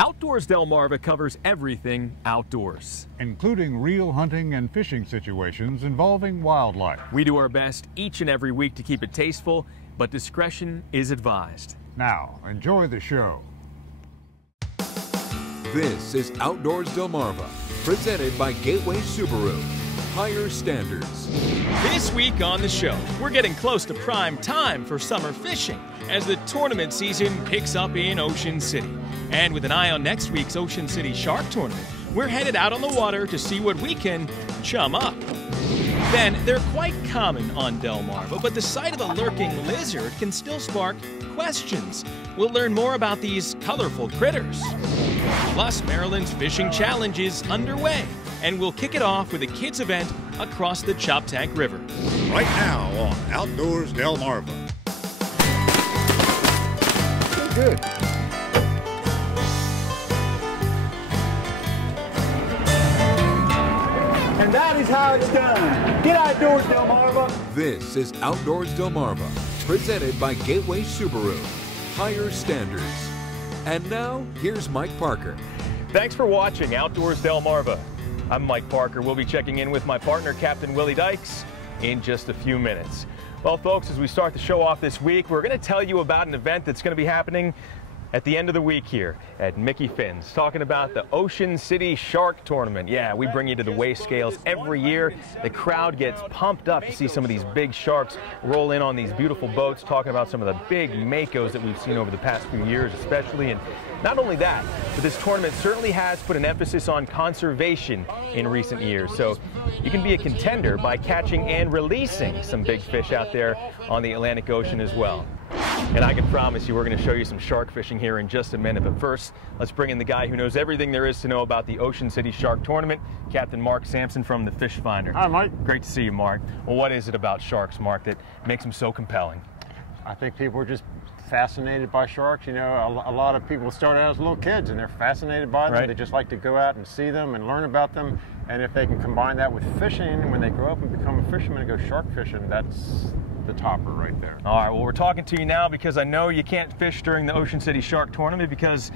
Outdoors Delmarva covers everything outdoors, including real hunting and fishing situations involving wildlife. We do our best each and every week to keep it tasteful, but discretion is advised. Now, enjoy the show. This is Outdoors Delmarva, presented by Gateway Subaru. Higher standards. This week on the show, we're getting close to prime time for summer fishing as the tournament season picks up in Ocean City. And with an eye on next week's Ocean City Shark Tournament, we're headed out on the water to see what we can chum up. Then, they're quite common on Delmarva, but the sight of a lurking lizard can still spark questions. We'll learn more about these colorful critters. Plus, Maryland's Fishing Challenge is underway, and we'll kick it off with a kids' event across the Choptank River. Right now on Outdoors Delmarva. So good. And that is how it's done. Get outdoors, Delmarva. This is Outdoors Delmarva, presented by Gateway Subaru. Higher standards. And now, here's Mike Parker. Thanks for watching Outdoors Delmarva. I'm Mike Parker. We'll be checking in with my partner, Captain Willie Dykes, in just a few minutes. Well, folks, as we start the show off this week, we're going to tell you about an event that's going to be happening at the end of the week here at Mickey Finn's, talking about the Ocean City Shark Tournament. Yeah, we bring you to the weigh scales every year. The crowd gets pumped up to see some of these big sharks roll in on these beautiful boats, talking about some of the big makos that we've seen over the past few years especially. And not only that, but this tournament certainly has put an emphasis on conservation in recent years. So you can be a contender by catching and releasing some big fish out there on the Atlantic Ocean as well. And I can promise you we're going to show you some shark fishing here in just a minute. But first, let's bring in the guy who knows everything there is to know about the Ocean City Shark Tournament, Captain Mark Sampson from the Fish Finder. Hi, Mike. Great to see you, Mark. Well, what is it about sharks, Mark, that makes them so compelling? I think people are just fascinated by sharks. You know, a lot of people start out as little kids and they're fascinated by them. Right. They just like to go out and see them and learn about them. And if they can combine that with fishing, when they grow up and become a fisherman and go shark fishing, that's the topper right there. All right, well, we're talking to you now because I know you can't fish during the Ocean City Shark Tournament because,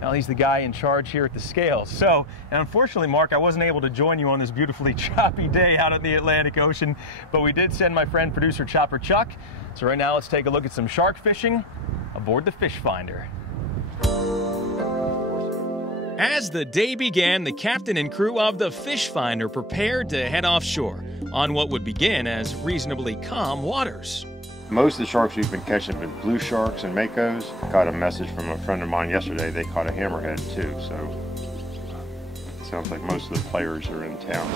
well, he's the guy in charge here at the scales. So, and unfortunately, Mark, I wasn't able to join you on this beautifully choppy day out in the Atlantic Ocean, but we did send my friend, producer Chopper Chuck. So right now, let's take a look at some shark fishing aboard the Fish Finder. As the day began, the captain and crew of the Fish Finder prepared to head offshore on what would begin as reasonably calm waters. Most of the sharks we've been catching have been blue sharks and makos. Got a message from a friend of mine yesterday, they caught a hammerhead too, so it sounds like most of the players are in town.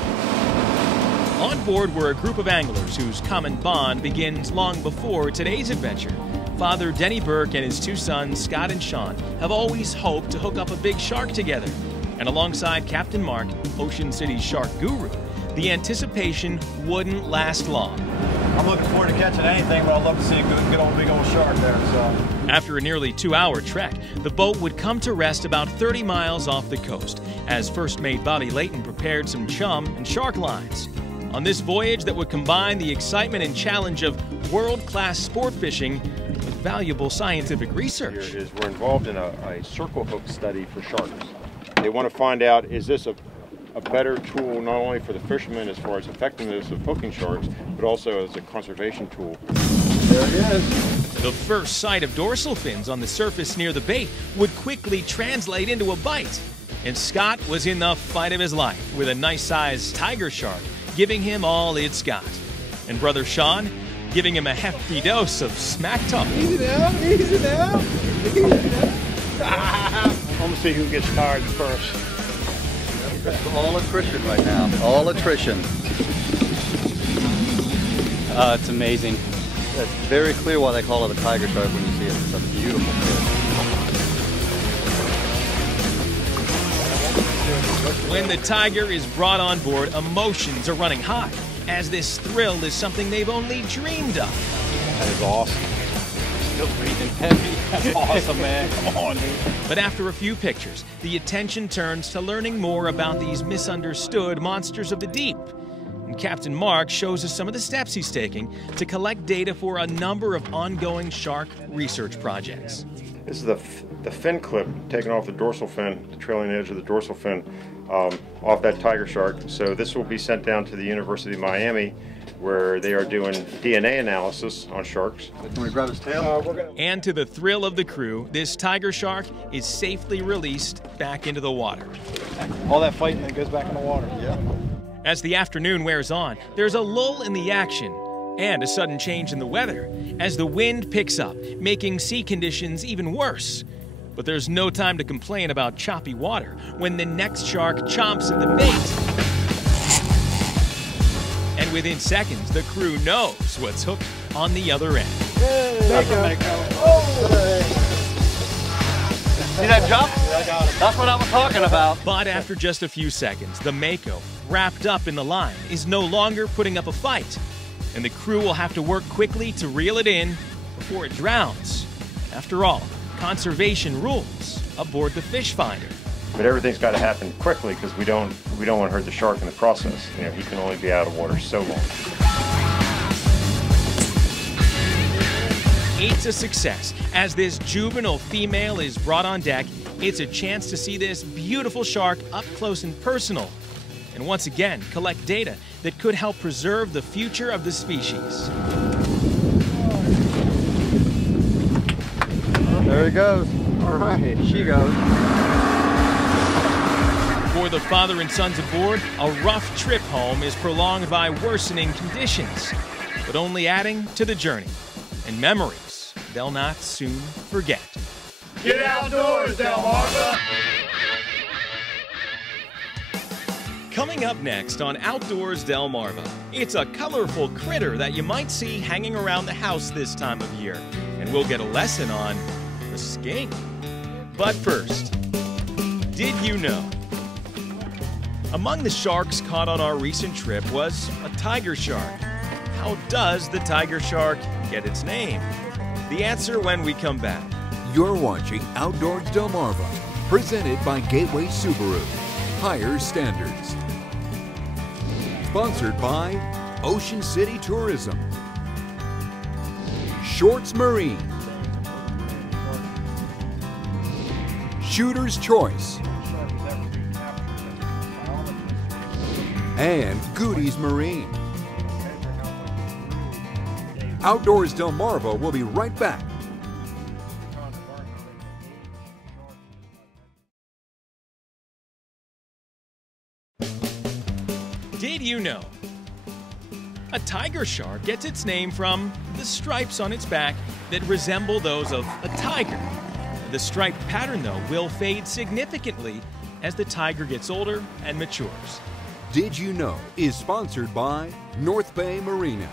On board were a group of anglers whose common bond begins long before today's adventure. Father Denny Burke and his two sons, Scott and Sean, have always hoped to hook up a big shark together. And alongside Captain Mark, Ocean City's shark guru, the anticipation wouldn't last long. I'm looking forward to catching anything, but I'd love to see a good old big old shark there. So. After a nearly 2-hour trek, the boat would come to rest about 30 miles off the coast as first mate Bobby Layton prepared some chum and shark lines. On this voyage that would combine the excitement and challenge of world-class sport fishing with valuable scientific research. Here is we're involved in a circle hook study for sharks. They want to find out, is this a better tool not only for the fishermen as far as effectiveness of hooking sharks, but also as a conservation tool. There it is. The first sight of dorsal fins on the surface near the bait would quickly translate into a bite. And Scott was in the fight of his life with a nice-sized tiger shark, giving him all it's got. And brother Sean giving him a hefty dose of smack talk. Easy now, easy now, easy now. I'm gonna see who gets tired first. It's all attrition right now, all attrition. It's amazing. It's very clear why they call it a tiger shark when you see it. It's a beautiful fish. When the tiger is brought on board, emotions are running high, as this thrill is something they've only dreamed of. That is awesome. Still breathing heavy. That's awesome, man. Come on, dude. But after a few pictures, the attention turns to learning more about these misunderstood monsters of the deep. And Captain Mark shows us some of the steps he's taking to collect data for a number of ongoing shark research projects. This is the fin clip taken off the dorsal fin, the trailing edge of the dorsal fin off that tiger shark. So this will be sent down to the University of Miami, where they are doing DNA analysis on sharks. Can we grab his tail? And to the thrill of the crew, this tiger shark is safely released back into the water. All that fighting that goes back in the water. Yeah. As the afternoon wears on, there's a lull in the action and a sudden change in the weather as the wind picks up, making sea conditions even worse. But there's no time to complain about choppy water when the next shark chomps at the bait. And within seconds, the crew knows what's hooked on the other end. See that jump? That's what I was talking about. But after just a few seconds, the mako, wrapped up in the line, is no longer putting up a fight. And the crew will have to work quickly to reel it in before it drowns. After all, conservation rules aboard the fish finder. But everything's got to happen quickly because we don't want to hurt the shark in the process. You know, he can only be out of water so long. It's a success. As this juvenile female is brought on deck, it's a chance to see this beautiful shark up close and personal. And once again, collect data that could help preserve the future of the species. There he goes. All right, she goes. For the father and sons aboard, a rough trip home is prolonged by worsening conditions, but only adding to the journey and memories they'll not soon forget. Get outdoors, Delmarva! Coming up next on Outdoors Delmarva, it's a colorful critter that you might see hanging around the house this time of year, and we'll get a lesson on the skink. But first, did you know? Among the sharks caught on our recent trip was a tiger shark. How does the tiger shark get its name? The answer when we come back. You're watching Outdoors Delmarva, presented by Gateway Subaru. Higher standards. Sponsored by Ocean City Tourism, Shorts Marine, Shooter's Choice, and Goody's Marine. Outdoors Delmarva will be right back. Did you know? A tiger shark gets its name from the stripes on its back that resemble those of a tiger. The striped pattern, though, will fade significantly as the tiger gets older and matures. Did You Know is sponsored by North Bay Marina.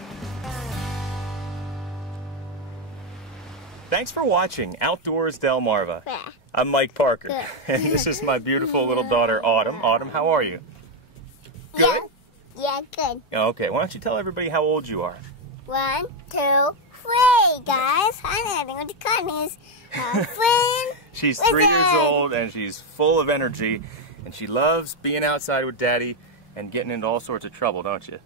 Thanks for watching Outdoors Delmarva. I'm Mike Parker, and this is my beautiful little daughter, Autumn. Autumn, how are you? Good? Yeah, good. Okay, why don't you tell everybody how old you are? 1, 2, 3, guys. I don't know what the cotton is. Friend. She's 3 years old, and she's full of energy, and she loves being outside with Daddy and getting into all sorts of trouble, don't you?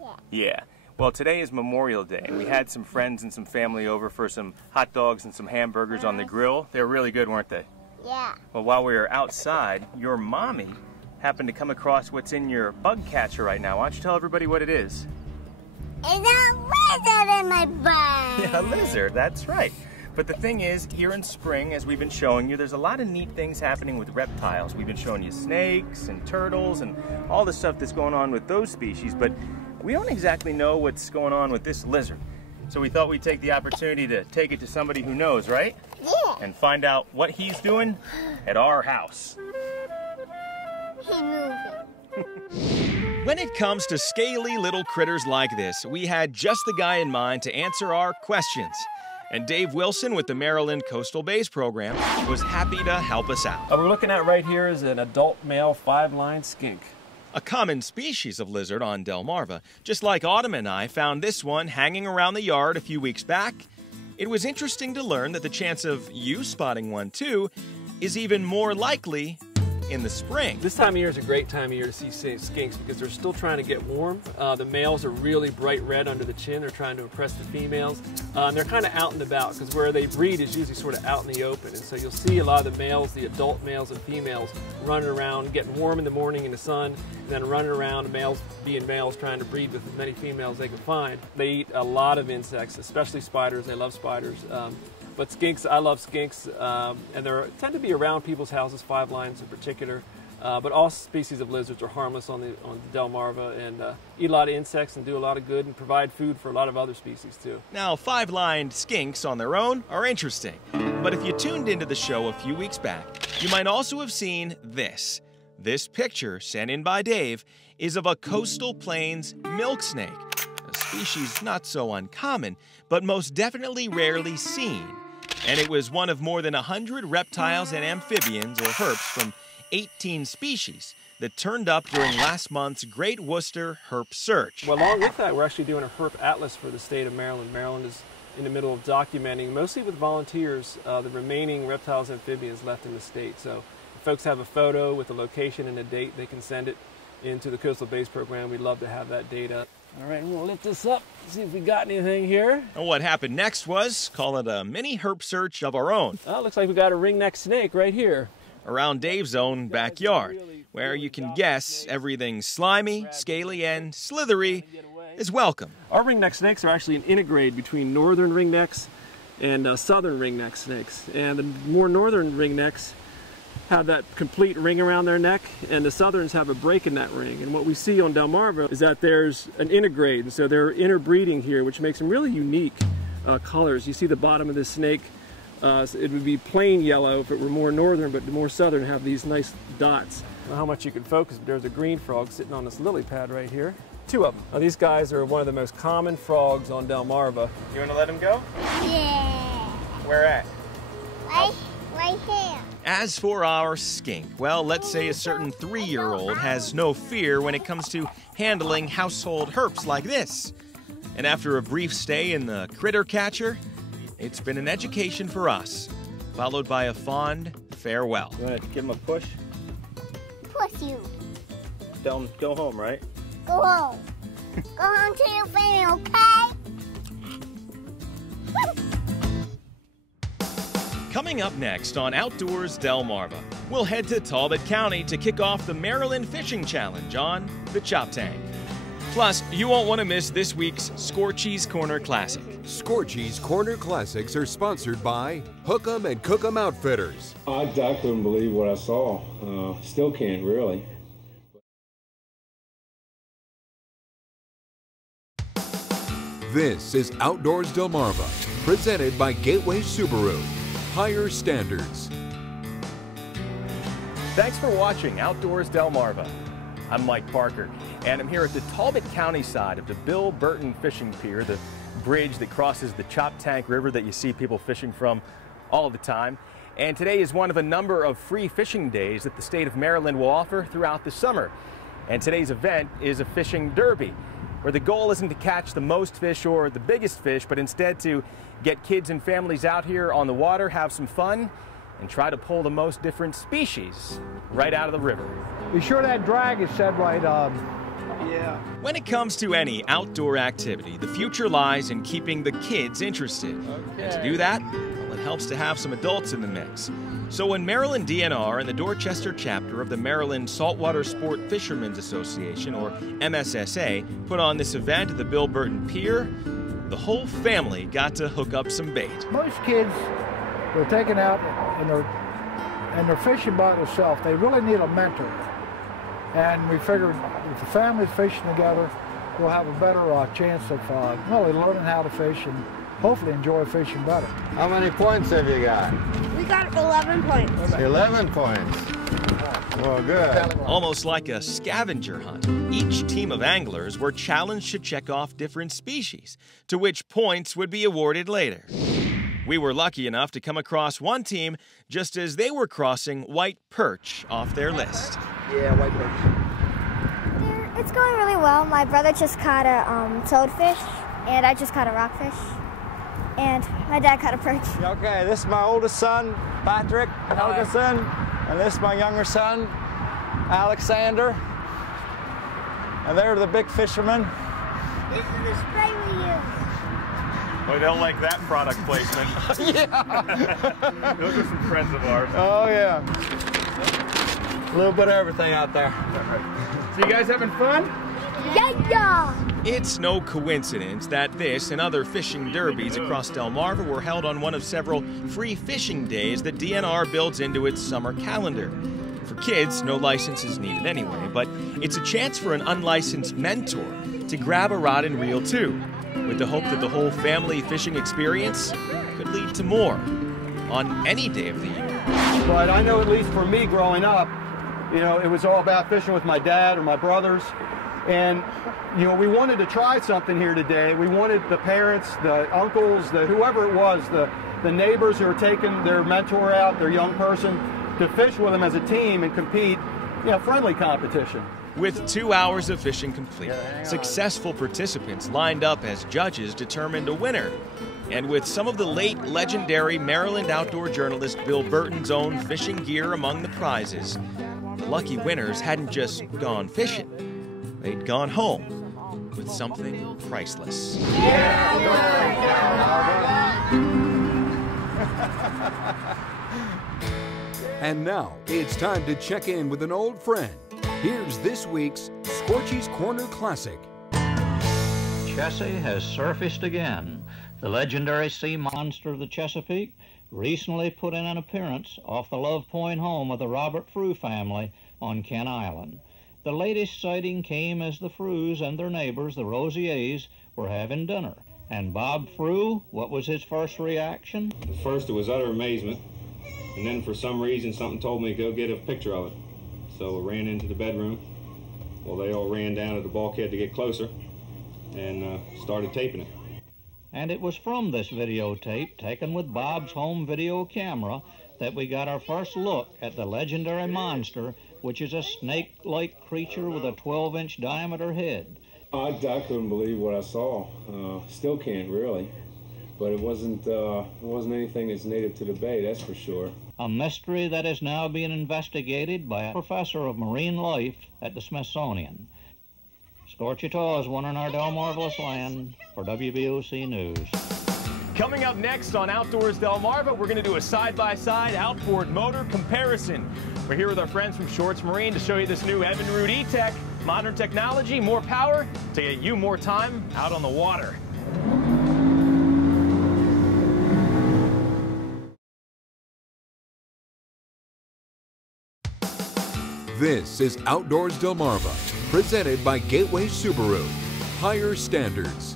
Yeah. Yeah. Well, today is Memorial Day, and we had some friends and some family over for some hot dogs and some hamburgers on the grill. They were really good, weren't they? Yeah. Well, while we were outside, your mommy happened to come across what's in your bug catcher right now. Why don't you tell everybody what it is? It's a lizard in my butt. Yeah, a lizard, that's right. But the thing is, here in spring, as we've been showing you, there's a lot of neat things happening with reptiles. We've been showing you snakes and turtles and all the stuff that's going on with those species, but we don't exactly know what's going on with this lizard. So we thought we'd take the opportunity to take it to somebody who knows, right? Yeah. And find out what he's doing at our house. He's moving. When it comes to scaly little critters like this, we had just the guy in mind to answer our questions. And Dave Wilson with the Maryland Coastal Bays program was happy to help us out. What we're looking at right here is an adult male 5-line skink. A common species of lizard on Delmarva. Just like Autumn and I found this one hanging around the yard a few weeks back. It was interesting to learn that the chance of you spotting one too is even more likely in the spring. This time of year is a great time of year to see skinks because they're still trying to get warm. The males are really bright red under the chin. They're trying to impress the females. And they're kind of out and about because where they breed is usually sort of out in the open. And so you'll see a lot of the males, the adult males and females, running around, getting warm in the morning in the sun, and then running around, males being males, trying to breed with as many females they can find. They eat a lot of insects, especially spiders. They love spiders. But skinks, I love skinks, and they tend to be around people's houses, 5 lines in particular. But all species of lizards are harmless on the Delmarva and eat a lot of insects and do a lot of good and provide food for a lot of other species too. Now, 5-lined skinks on their own are interesting, but if you tuned into the show a few weeks back, you might also have seen this. This picture, sent in by Dave, is of a coastal plains milk snake, a species not so uncommon, but most definitely rarely seen. And it was one of more than 100 reptiles and amphibians, or herps, from 18 species that turned up during last month's Great Worcester Herp Search. Well, along with that, we're actually doing a herp atlas for the state of Maryland. Maryland is in the middle of documenting, mostly with volunteers, the remaining reptiles and amphibians left in the state. So if folks have a photo with a location and a date, they can send it into the Coastal Base program. We'd love to have that data. All right, we'll lift this up, see if we got anything here. And what happened next was, call it a mini herp search of our own. Oh, looks like we got a ringneck snake right here. Around Dave's own backyard, where you can guess everything slimy, scaly, and slithery is welcome. Our ringneck snakes are actually an intergrade between northern ringnecks and southern ringneck snakes. And the more northern ringnecks have that complete ring around their neck, and the southerns have a break in that ring. And what we see on Delmarva is that there's an intergrade, and so they're interbreeding here, which makes them really unique colors. You see the bottom of this snake, it would be plain yellow if it were more northern, but the more southern have these nice dots. I don't know how much you can focus, but there's a green frog sitting on this lily pad right here. 2 of them. Now, these guys are one of the most common frogs on Delmarva. You want to let him go? Yeah. Where at? Right here. As for our skink, well, let's say a certain 3-year-old has no fear when it comes to handling household herps like this. And after a brief stay in the critter catcher, it's been an education for us, followed by a fond farewell. You want to give him a push? Push you. Tell him go home, right? Go home. Go home to your family, okay? Coming up next on Outdoors Delmarva, we'll head to Talbot County to kick off the Maryland Fishing Challenge on the Chop Tank. Plus, you won't want to miss this week's Scorchy's Corner Classic. Scorchy's Corner Classics are sponsored by Hook 'em and Cook 'em Outfitters. I couldn't believe what I saw. Still can't really. This is Outdoors Delmarva, presented by Gateway Subaru. Higher standards. Thanks for watching Outdoors Delmarva. I'm Mike Parker, and I'm here at the Talbot County side of the Bill Burton Fishing Pier, the bridge that crosses the Chop Tank River that you see people fishing from all the time. And today is one of a number of free fishing days that the state of Maryland will offer throughout the summer. And today's event is a fishing derby, where the goal isn't to catch the most fish or the biggest fish, but instead to get kids and families out here on the water, have some fun, and try to pull the most different species right out of the river. Be sure that drag is set right on. Yeah. When it comes to any outdoor activity, the future lies in keeping the kids interested. Okay. And to do that, well, it helps to have some adults in the mix. So when Maryland DNR and the Dorchester chapter of the Maryland Saltwater Sport Fishermen's Association, or MSSA, put on this event at the Bill Burton Pier, the whole family got to hook up some bait. Most kids, they're taken out and they're fishing by themselves. They really need a mentor. And we figured if the family's fishing together, we'll have a better chance of really learning how to fish and hopefully enjoy fishing better. How many points have you got? We got 11 points. 11 points. Well, good. Almost like a scavenger hunt, each team of anglers were challenged to check off different species, to which points would be awarded later. We were lucky enough to come across one team just as they were crossing white perch off their list. Yeah, white perch. It's going really well. My brother just caught a toadfish, and I just caught a rockfish. And my dad caught a perch. Okay, this is my oldest son, Patrick Helgeson. And this is my younger son, Alexander. And they're the big fishermen. This is the spray we use. Boy, they'll like that product placement. Yeah. Those are some friends of ours. Oh, yeah. A little bit of everything out there. So you guys having fun? Yeah. It's no coincidence that this and other fishing derbies across Delmarva were held on one of several free fishing days that DNR builds into its summer calendar. For kids, no license is needed anyway, but it's a chance for an unlicensed mentor to grab a rod and reel too, with the hope that the whole family fishing experience could lead to more on any day of the year. But I know, at least for me growing up, you know, it was all about fishing with my dad or my brothers. And, you know, we wanted to try something here today. We wanted the parents, the uncles, whoever it was, the neighbors who were taking their mentor out, their young person, to fish with them as a team and compete, you know, friendly competition. With 2 hours of fishing complete, successful participants lined up as judges determined a winner. And with some of the late legendary Maryland outdoor journalist Bill Burton's own fishing gear among the prizes, the lucky winners hadn't just gone fishing. They'd gone home with something priceless. And now it's time to check in with an old friend. Here's this week's Scorchy's Corner Classic. Chessie has surfaced again. The legendary sea monster of the Chesapeake recently put in an appearance off the Love Point home of the Robert Frew family on Kent Island. The latest sighting came as the Frews and their neighbors, the Rosiers, were having dinner. And Bob Frew, what was his first reaction? At first it was utter amazement, and then for some reason something told me to go get a picture of it. So I ran into the bedroom. Well, they all ran down to the bulkhead to get closer and started taping it. And it was from this videotape, taken with Bob's home video camera, that we got our first look at the legendary monster, which is a snake-like creature with a 12-inch diameter head. I couldn't believe what I saw. Still can't, really. But it wasn't anything that's native to the bay, that's for sure. A mystery that is now being investigated by a professor of marine life at the Smithsonian. Scorchy Taws, one in our Delmarvelous land, for WBOC News. Coming up next on Outdoors Delmarva, we're going to do a side-by-side outboard motor comparison. We're here with our friends from Shorts Marine to show you this new Evinrude E-Tech. Modern technology, more power to get you more time out on the water. This is Outdoors Delmarva, presented by Gateway Subaru. Higher standards.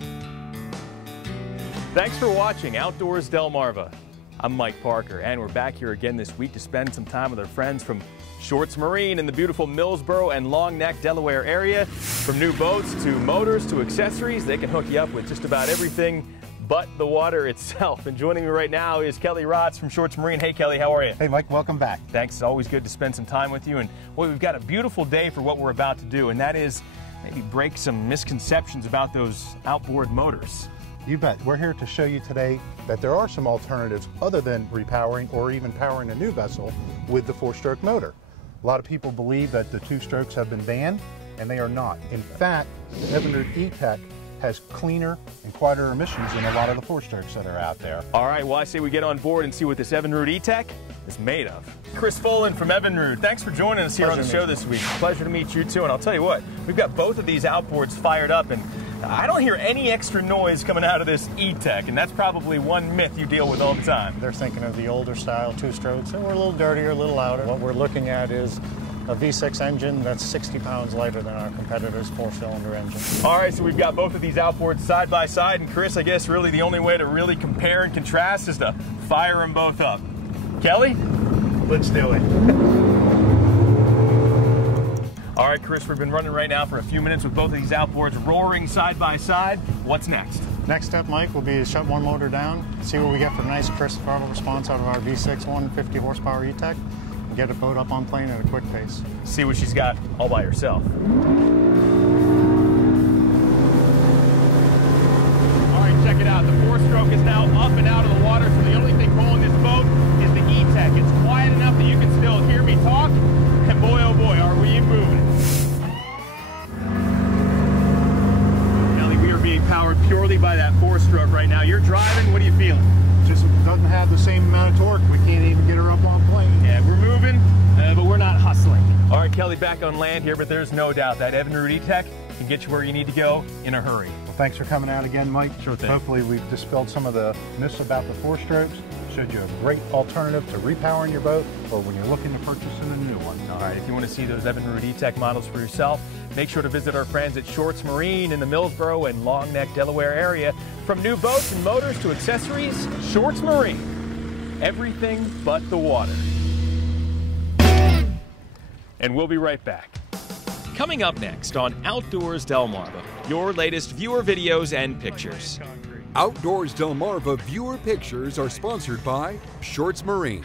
Thanks for watching Outdoors Delmarva. I'm Mike Parker, and we're back here again this week to spend some time with our friends from Shorts Marine in the beautiful Millsboro and Long Neck, Delaware area. From new boats to motors to accessories, they can hook you up with just about everything but the water itself. And joining me right now is Kelly Rotz from Shorts Marine. Hey Kelly, how are you? Hey Mike, welcome back. Thanks, it's always good to spend some time with you. And boy, we've got a beautiful day for what we're about to do, and that is maybe break some misconceptions about those outboard motors. You bet. We're here to show you today that there are some alternatives other than repowering or even powering a new vessel with the 4-stroke motor. A lot of people believe that the 2 strokes have been banned, and they are not. In fact, the Evinrude E-Tech has cleaner and quieter emissions than a lot of the 4-strokes that are out there. All right, well, I say we get on board and see what this Evinrude E-Tech is made of. Chris Folan from Evinrude, thanks for joining us here on the show this week. Pleasure to meet you too, and I'll tell you what, we've got both of these outboards fired up, and I don't hear any extra noise coming out of this E-Tech, and that's probably one myth you deal with all the time. They're thinking of the older style 2-strokes, and we're a little dirtier, a little louder. What we're looking at is a V6 engine that's 60 pounds lighter than our competitor's 4-cylinder engine. All right, so we've got both of these outboards side by side, and Chris, I guess really the only way to really compare and contrast is to fire them both up. Kelly? Let's do it. All right, Chris, we've been running right now for a few minutes with both of these outboards roaring side by side. What's next? Next step, Mike, will be to shut one motor down, see what we get for a nice crisp throttle response out of our V6 150 horsepower E-Tech, and get a boat up on plane at a quick pace. See what she's got all by herself. All right, check it out. The 4-stroke is now up and out of the water, so the only thing pulling this boat is the E-Tech. It's quiet enough that you can still hear me talk that four-stroke right now. You're driving, what are you feeling? Just doesn't have the same amount of torque. We can't even get her up on plane. Yeah, we're moving, but we're not hustling. All right, Kelly, back on land here, but there's no doubt that Evinrude E-Tech can get you where you need to go in a hurry. Well, thanks for coming out again, Mike. Sure thing. Hopefully we've dispelled some of the myths about the four strokes, showed you a great alternative to repowering your boat or when you're looking to purchase a new one. All right, if you want to see those Evinrude E-Tech models for yourself, make sure to visit our friends at Shorts Marine in the Millsboro and Long Neck, Delaware area. From new boats and motors to accessories, Shorts Marine. Everything but the water. And we'll be right back. Coming up next on Outdoors Delmarva, your latest viewer videos and pictures. Outdoors Delmarva viewer pictures are sponsored by Shorts Marine.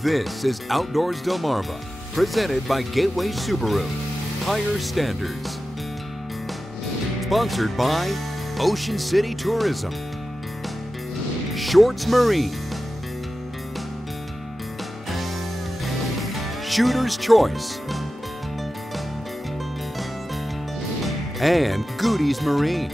This is Outdoors Delmarva, presented by Gateway Subaru. Higher standards. Sponsored by Ocean City Tourism. Shorts Marine. Shooter's Choice. And Goody's Marine.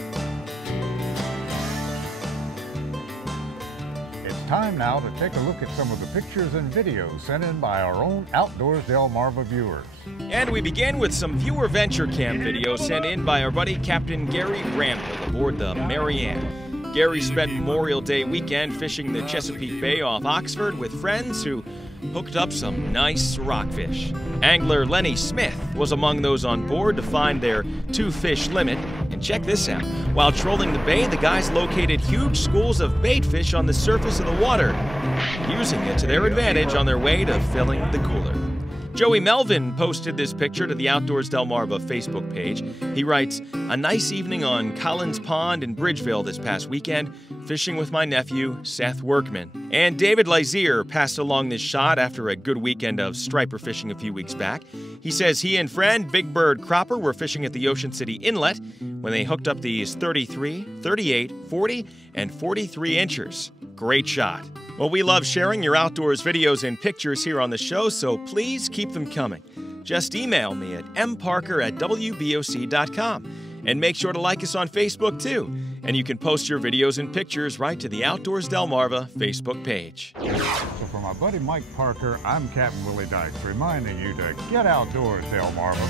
It's time now to take a look at some of the pictures and videos sent in by our own Outdoors Delmarva viewers. And we begin with some viewer venture cam videos sent in by our buddy Captain Gary Bramble aboard the Marianne. Gary spent Memorial Day weekend fishing the Chesapeake Bay off Oxford with friends who hooked up some nice rockfish. Angler Lenny Smith was among those on board to find their 2-fish limit. And check this out. While trolling the bay, the guys located huge schools of bait fish on the surface of the water, using it to their advantage on their way to filling the cooler. Joey Melvin posted this picture to the Outdoors Delmarva Facebook page. He writes, "A nice evening on Collins Pond in Bridgeville this past weekend, fishing with my nephew, Seth Workman." And David Lazier passed along this shot after a good weekend of striper fishing a few weeks back. He says he and friend Big Bird Cropper were fishing at the Ocean City Inlet when they hooked up these 33, 38, 40, and 43 inchers. Great shot. Well, we love sharing your outdoors videos and pictures here on the show, so please keep them coming. Just email me at mparker@wboc.com. And make sure to like us on Facebook, too. And you can post your videos and pictures right to the Outdoors Delmarva Facebook page. So for my buddy Mike Parker, I'm Captain Willie Dykes, reminding you to get outdoors, Delmarva.